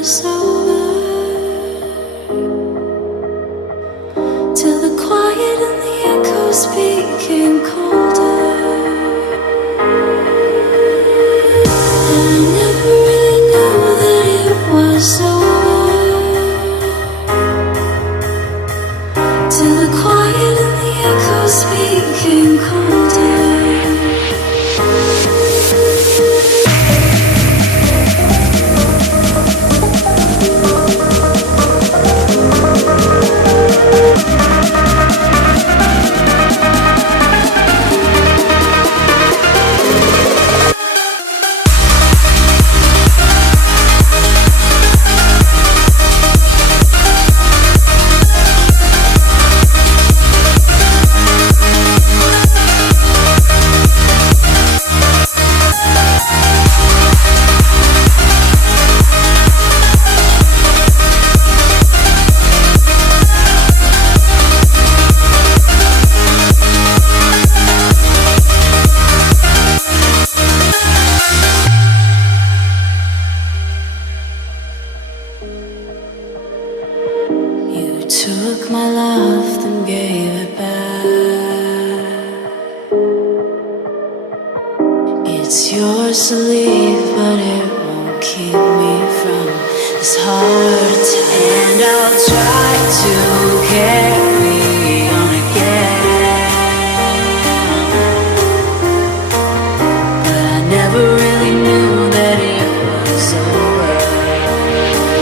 was over, till the quiet and the echoes became colder. And I never really knew that it was over, till the quiet and the echoes became colder. Took my love, then gave it back. It's yours to leave, but it won't keep me from this heart attack. And